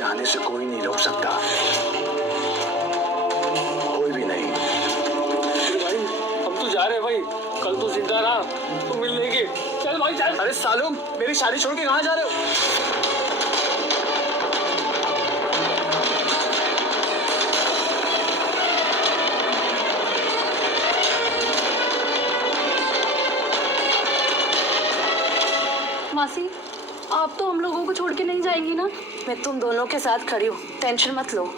उसे आने से कोई नहीं रोक सकता, कोई भी नहीं। भाई हम तो जा रहे हैं भाई, कल तो जिंदा रहा तो मिल लेंगे। चल भाई चल। अरे सालू, मेरी शादी छोड़ के कहाँ जा रहे हो? मासी, आप तो हम लोगों को छोड़ के नहीं जाएंगी ना? मैं तुम दोनों के साथ खड़ी हूँ, टेंशन मत लो।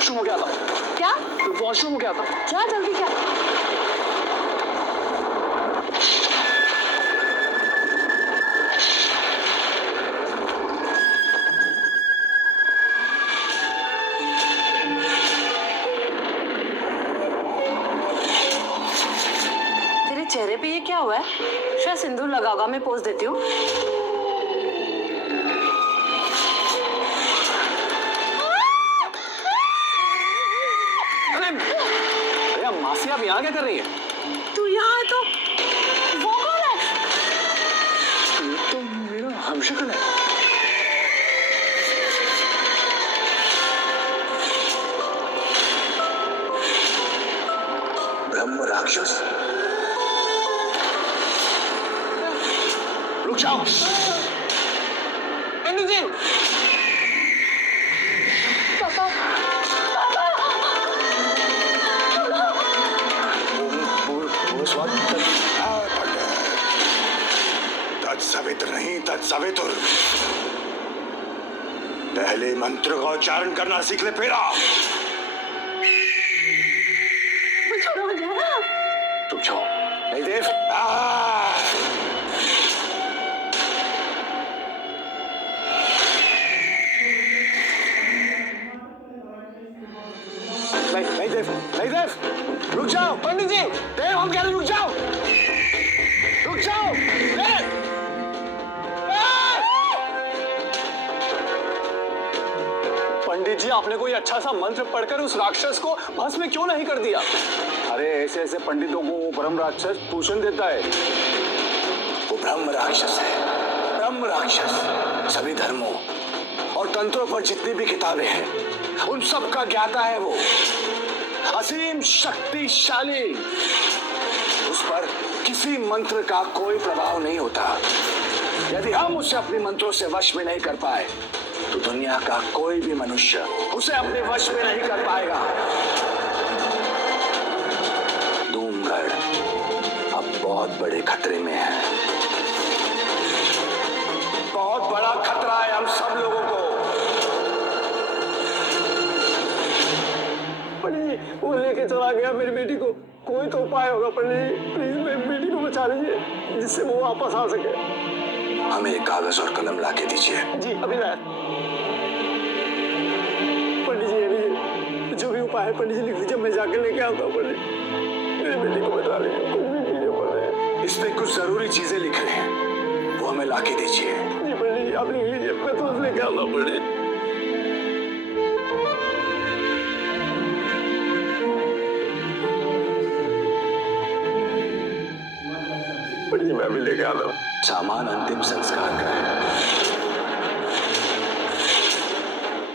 वॉशरूम हो गया था। क्या? वॉशरूम हो गया था। जा जल्दी। क्या? तेरे चेहरे पे ये क्या हुआ है? शायद सिंदूर लगा होगा, मैं पोज देती हूँ। मासी आप यहाँ क्या कर रही है? तू यहाँ है तो वो कौन है? ये तो मेरा हमशक्ल है। ब्रह्म राक्षस, रुक जाओ। पंडित जी, तत्सवित्र नहीं, तत्सवितुर। पहले मंत्र का उच्चारण करना सीख ले पेड़ा। रुक जाओ। नहीं देव। नहीं देव, नहीं देव, रुक जाओ। पंडित जी, देव हम कह रहे रुक जाओ, रुक जाओ। देव, पंडित जी आपने कोई अच्छा सा मंत्र पढ़कर उस राक्षस को भस्म क्यों नहीं कर दिया? अरे ऐसे ऐसे पंडितों को वो ब्रह्म राक्षस पोषण देता है। वो ब्रह्म राक्षस है, ब्रह्म राक्षस। सभी धर्मों और तंत्रों पर जितनी भी किताबें हैं उन सब का ज्ञाता है वो। असीम शक्तिशाली, उस पर किसी मंत्र का कोई प्रभाव नहीं होता। यदि हम उसे अपने मंत्रों से वश में नहीं कर पाए तो दुनिया का कोई भी मनुष्य उसे अपने वश में नहीं कर पाएगा। धूमगढ़ अब बहुत बड़े खतरे में है। बहुत बड़ा खतरा है हम सब लोगों को। पंडित जी वो लेके चला गया मेरी बेटी को, कोई तो उपाय होगा पंडित जी, प्लीज मेरी बेटी को बचा लीजिए जिससे वो वापस आ सके। हमें एक कागज और कलम ला के दीजिए। जी अभी लाया। पंडित जी लीजिए, जो भी उपाय है पंडित जी लिख दीजिए, मैं जाके लेके आता हूँ। पंडित मेरी बेटी को बचा लीजिए, कुछ भी कीजिए पंडित। इसमें कुछ जरूरी चीजें लिख रहे हैं, वो हमें ला के दीजिए। जी पंडित जी आप लिख लीजिए, मैं तो लेके आता हूँ पंडित। पंडित जी मैं अभी लेके आता हूँ। सामान अंतिम संस्कार का है।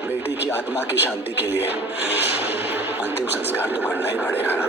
बेटी की आत्मा की शांति के लिए अंतिम संस्कार तो करना ही पड़ेगा ना।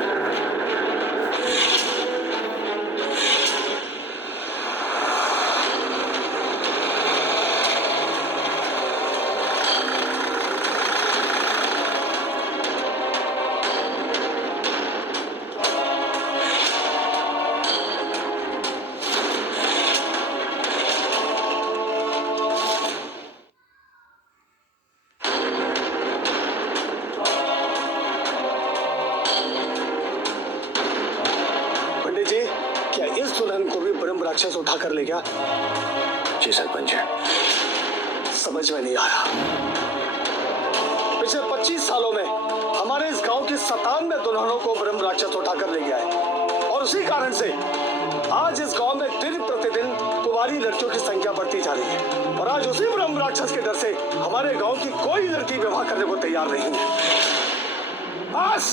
राक्षस उठा कर ले गया? जी सरपंच। समझ में नहीं आ रहा। पिछले 25 सालों में हमारे इस गांव की 97 दुल्हनों को ब्रह्म राक्षस उठाकर ले गया है और उसी कारण से आज इस गांव में दिन प्रतिदिन कुंवारी लड़कियों की संख्या बढ़ती जा रही है और आज उसी ब्रह्म राक्षस के डर से हमारे गांव की कोई लड़की विवाह करने को तैयार नहीं है। बस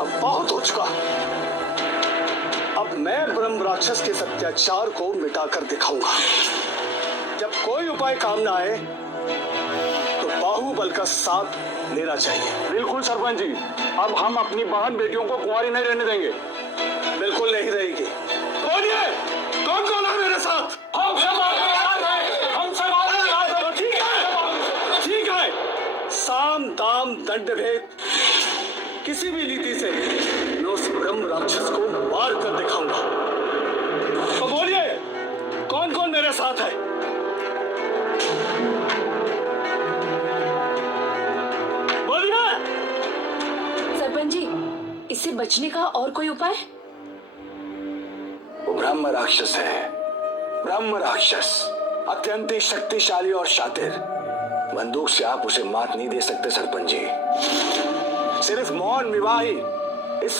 अब बहुत हो चुका। अब मैं ब्रह्म राक्षस के इस अत्याचार को मिटाकर दिखाऊंगा। जब कोई उपाय काम ना आए तो बाहुबल का साथ लेना चाहिए। बिल्कुल सरपंच जी, अब हम अपनी बहन बेटियों को कुंवारी नहीं रहने देंगे। बिल्कुल नहीं रहेगी। बोलिए, कौन कौन है मेरे साथ? हम सब ठीक है। साम दाम दंड भेद किसी भी नीति से मैं उस ब्रह्म राक्षस को मार कर दिखाऊंगा। तो बोलिए, कौन कौन मेरे साथ है? बोलिए। सरपंच जी, इससे बचने का और कोई उपाय? वो ब्रह्म राक्षस है। ब्रह्म राक्षस अत्यंत ही शक्तिशाली और शातिर। बंदूक से आप उसे मात नहीं दे सकते सरपंच जी। सिर्फ मौन विवाह ही इस